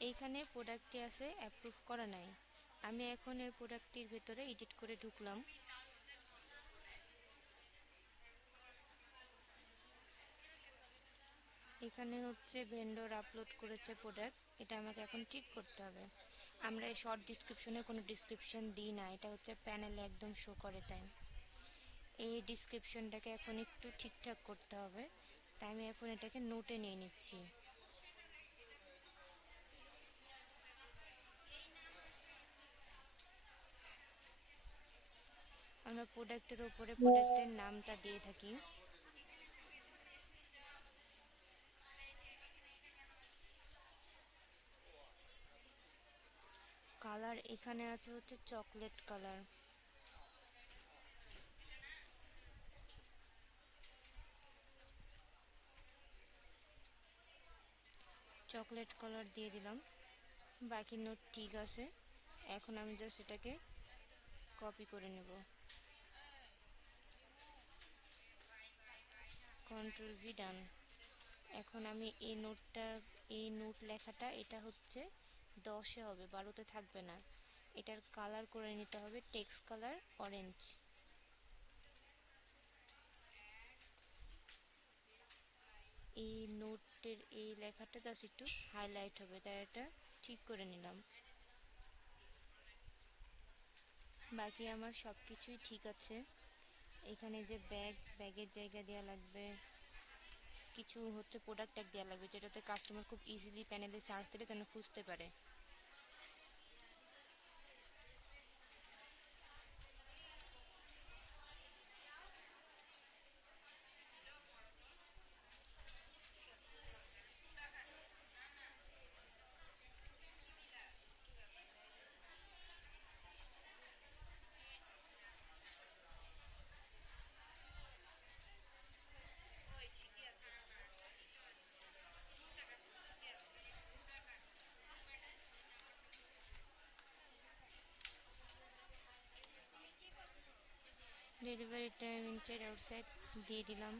এইখানে প্রোডাক্টটি আছে অ্যাপ্রুভ করা নাই। আমি এখন এই প্রোডাক্টটির ভেতরে এডিট করে ঢুকলাম। এখানে হচ্ছে ভেন্ডর আপলোড করেছে প্রোডাক্ট, এটা আমাকে এখন ঠিক করতে হবে। আমরা এই শর্ট ডিসক্রিপশনে কোনো ডিসক্রিপশন দিই না, এটা হচ্ছে প্যানেলে একদম শো করে তাই। এই ডিসক্রিপশনটাকে এখন একটু ঠিকঠাক করতে হবে, তাই আমি এখন এটাকে নোটে নিয়ে নিচ্ছি। আমরা প্রোডাক্টের উপরে প্রোডাক্টের নামটা দিয়ে থাকি। কালার এখানে আছে হচ্ছে চকলেট কালার। চকলেট কালার দিয়ে দিলাম। বাকি নোট ঠিক আছে। এখন আমি জাস্ট এটাকে কপি করে নেব। কন্ট্রোল ভি ডান। এখন আমি এই নোট লেখাটা এটা হচ্ছে 10-এ হবে, 12-তে থাকবে না। এটার কালার করে নিতে হবে টেক্সট কালার অরেঞ্জ। এই নোটের এই লেখাটা জাস্ট একটু হাইলাইট হবে, তাই এটা ঠিক করে নিলাম। বাকি আমার সব কিছুই ঠিক আছে। এখানে যে ব্যাগের জায়গা দেওয়া লাগবে, কিছু হচ্ছে প্রোডাক্ট ট্যাগ দেওয়া লাগবে, যেটাতে কাস্টমার খুব ইজিলি প্যানেলে সার্চ দিলে যেন খুঁজতে পারে। ডেলিভারি টাইম ইনসাইড আউটসাইড দিয়ে দিলাম।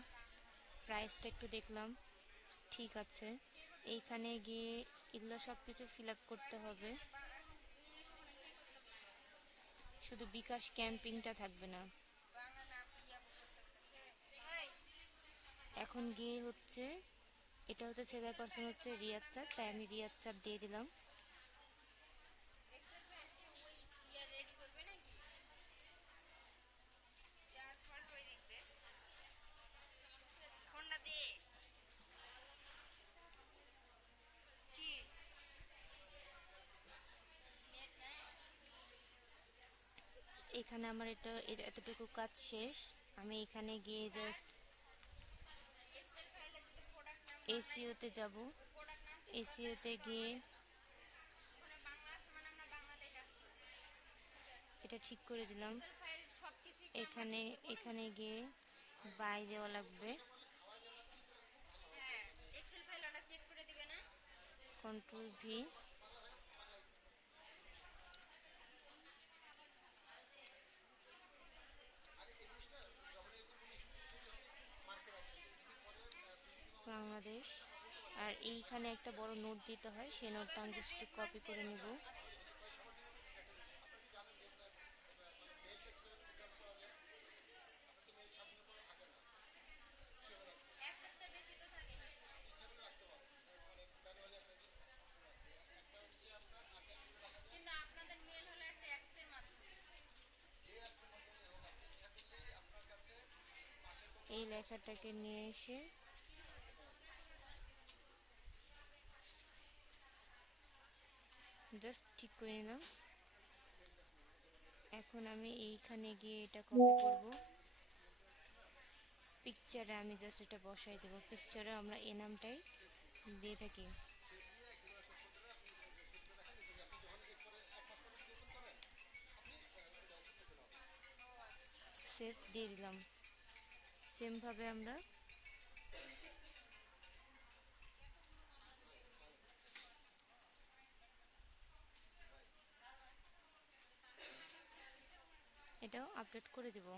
প্রাইসটা একটু দেখলাম, ঠিক আছে। এইখানে গিয়ে এগুলো সব কিছু ফিল আপ করতে হবে, শুধু বিকাশ ক্যাম্পিংটা থাকবে না। এখন গিয়ে হচ্ছে এটা হচ্ছে সেলার পারসন হচ্ছে রিয়াদ স্যার, তাই আমি রিয়াদ স্যার দিয়ে দিলাম। এখানে আমার এতটুকু কাজ শেষ। আমি এখানে গিয়ে জাস্ট এসিওতে যাব। এসিওতে গিয়ে এটা ঠিক করে দিলাম। এখানে এখানে গিয়ে বাই দেওয়া লাগবে, কন্ট্রোল ভি। বাংলাদেশ। আর এইখানে একটা বড় নোট দিতে হয়, সেই নোটটা আমি জাস্ট একটু কপি করে নেব। এই লেখাটাকে নিয়ে এসে জাস্ট ঠিক করে নিলাম। এখন আমি এইখানে গিয়ে এটা কপি করব। পিকচারে আমি জাস্ট এটা বসাই দেবো। পিকচারে আমরা এই নামটাই দিয়ে থাকি। সেভ দিয়ে দিলাম। সেমভাবে আমরা এটাও আপডেট করে দেব।